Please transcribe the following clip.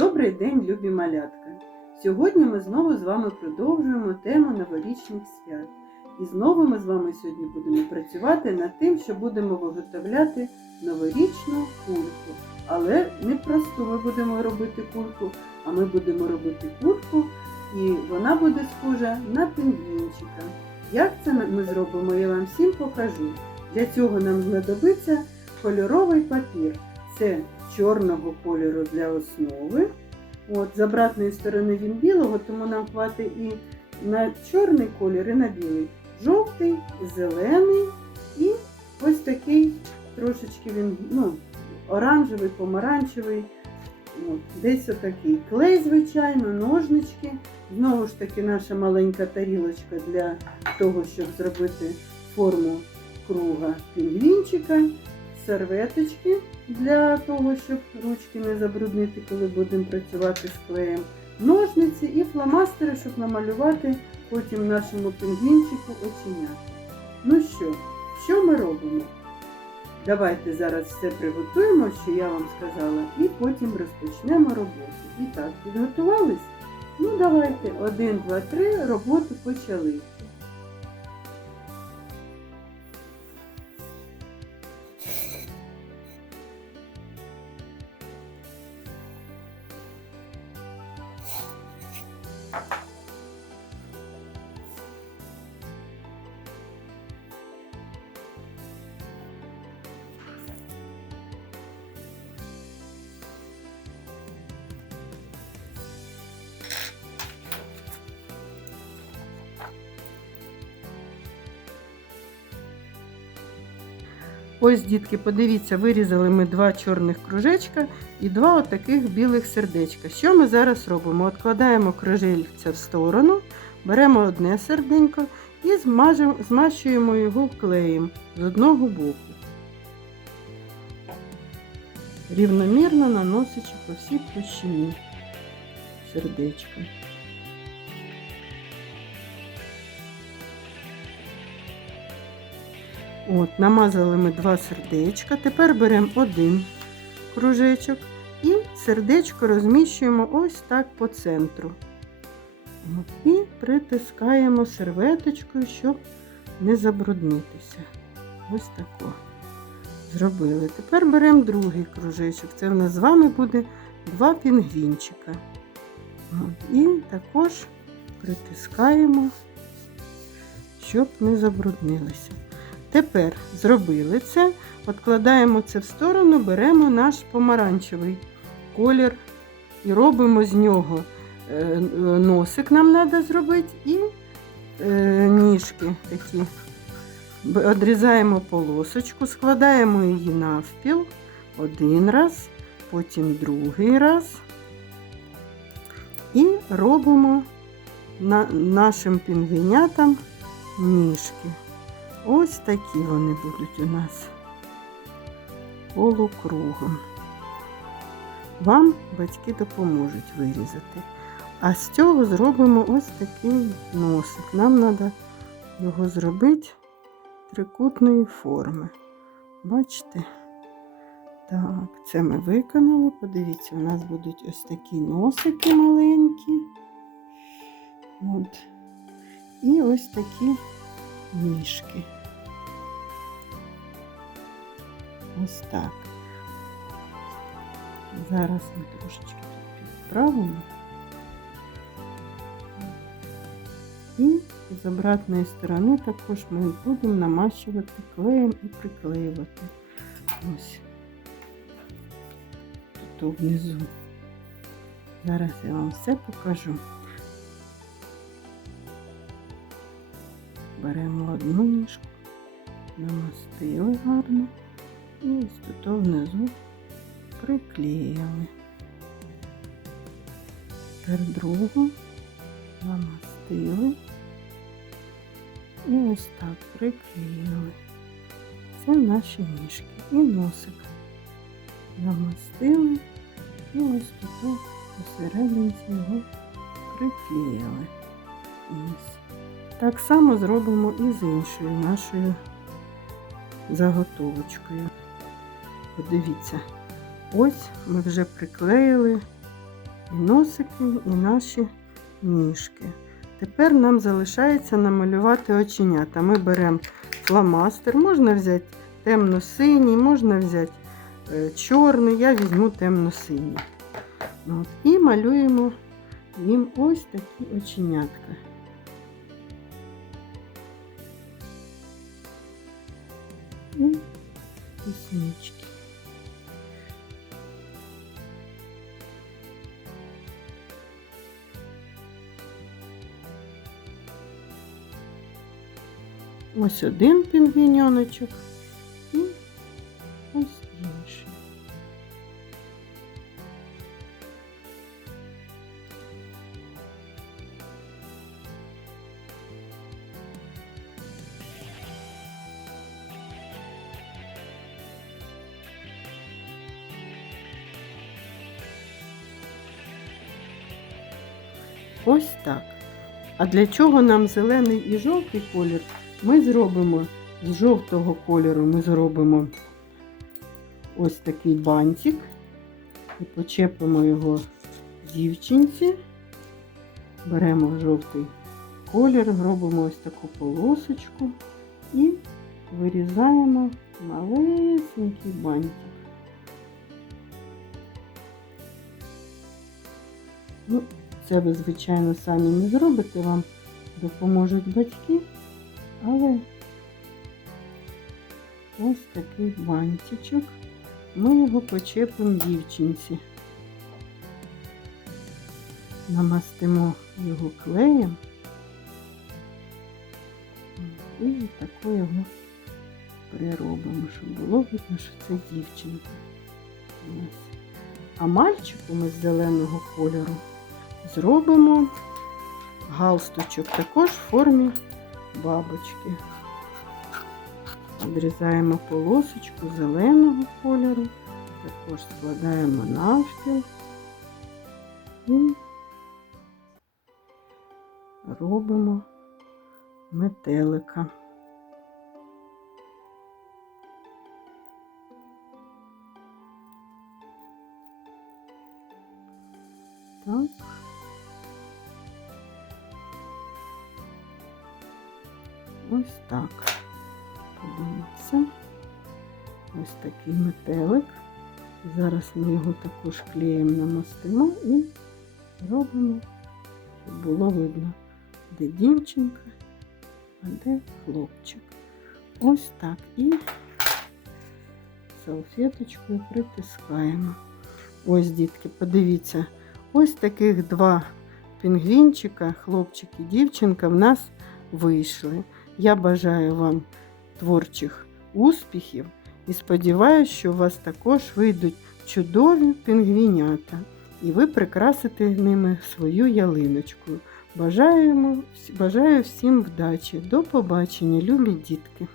Добрий день, любі малятка! Сьогодні ми знову з вами продовжуємо тему новорічних свят. І знову ми з вами сьогодні будемо працювати над тим, що будемо виготовляти новорічну кульку. Але не просто ми будемо робити кульку, а ми будемо робити кульку, і вона буде схожа на пінгвінчика. Як це ми зробимо, я вам всім покажу. Для цього нам знадобиться кольоровий папір. Це чорного кольору для основи. От, з обратної сторони він білого, тому нам хватить і на чорний колір, і на білий. Жовтий, зелений і ось такий трошечки він ну, оранжевий, помаранчевий. От, десь отакий. Клей, звичайно, ножнички. Знову ж таки, наша маленька тарілочка для того, щоб зробити форму круга пінгвінчика, серветочки для того, щоб ручки не забруднити, коли будемо працювати з клеєм, ножниці і фломастери, щоб намалювати потім нашому пінгвінчику оченята. Ну що, що ми робимо? Давайте зараз все приготуємо, що я вам сказала, і потім розпочнемо роботу. І так, підготувались? Ну, давайте, один, два, три, роботу почали. Ось, дітки, подивіться, вирізали ми два чорних кружечка і два отаких білих сердечка. Що ми зараз робимо? Откладаємо кружельця в сторону, беремо одне серденько і змащуємо його клеєм з одного боку. Рівномірно наносячи по всій площині сердечка. От, намазали ми два сердечка. Тепер беремо один кружечок і сердечко розміщуємо ось так по центру. І притискаємо серветочкою, щоб не забруднитися. Ось тако. Зробили. Тепер беремо другий кружечок. Це в нас з вами буде два пінгвінчика. І також притискаємо, щоб не забруднилися. Тепер зробили це, відкладаємо це в сторону, беремо наш помаранчевий колір і робимо з нього е, носик нам треба зробити і е, ніжки такі. Одрізаємо полосочку, складаємо її навпіл один раз, потім другий раз і робимо нашим пінгвінятам ніжки. Ось такі вони будуть у нас полукругом. Вам батьки допоможуть вирізати. А з цього зробимо ось такий носик. Нам треба його зробити трикутної форми. Бачите? Так, це ми виконали. Подивіться, у нас будуть ось такі носики маленькі. От. І ось такі ніжки. Ось так. Зараз ми трошечки підправимо. І з обратної сторони також ми будемо намащувати клеєм і приклеювати. Ось тут внизу. Зараз я вам все покажу. Беремо одну ніжку, намастили гарно і ось тут внизу приклеїли. Тепер другу намастили і ось так приклеїли. Це наші ніжки і носик. Намастили і ось тут посерединці його приклеїли. Так само зробимо і з іншою нашою заготовочкою. Подивіться, ось ми вже приклеїли і носики, і наші ніжки. Тепер нам залишається намалювати оченята. Ми беремо фломастер, можна взяти темно-синій, можна взяти е, чорний, я візьму темно-синій. І малюємо їм ось такі оченятка. І ріснички. Ось один пінгвіньоночок Ось так. А для чого нам зелений і жовтий колір? Ми зробимо з жовтого кольору ми зробимо ось такий бантик і почепимо його дівчинці. Беремо жовтий колір, робимо ось таку полосочку і вирізаємо малесенький бантик. Ну, це ви, звичайно, самі не зробите, вам допоможуть батьки, але ось такий бантичок. Ми його почепимо дівчинці. Намастимо його клеєм і тако його приробимо, щоб було видно, що це дівчинка. А мальчику ми з зеленого кольору зробимо галстучок також в формі бабочки. Відрізаємо полосочку зеленого кольору, також складаємо навпіл і робимо метелика. Ось так. Подивіться. Ось такий метелик. Зараз ми його також клеєм намастимо і робимо, щоб було видно, де дівчинка, а де хлопчик. Ось так. І салфеточкою притискаємо. Ось, дітки, подивіться, ось таких два пінгвінчика, хлопчик і дівчинка, в нас вийшли. Я бажаю вам творчих успіхів і сподіваюся, що у вас також вийдуть чудові пінгвінята, і ви прикрасите ними свою ялиночку. Бажаємо, бажаю всім вдачі. До побачення, любі дітки!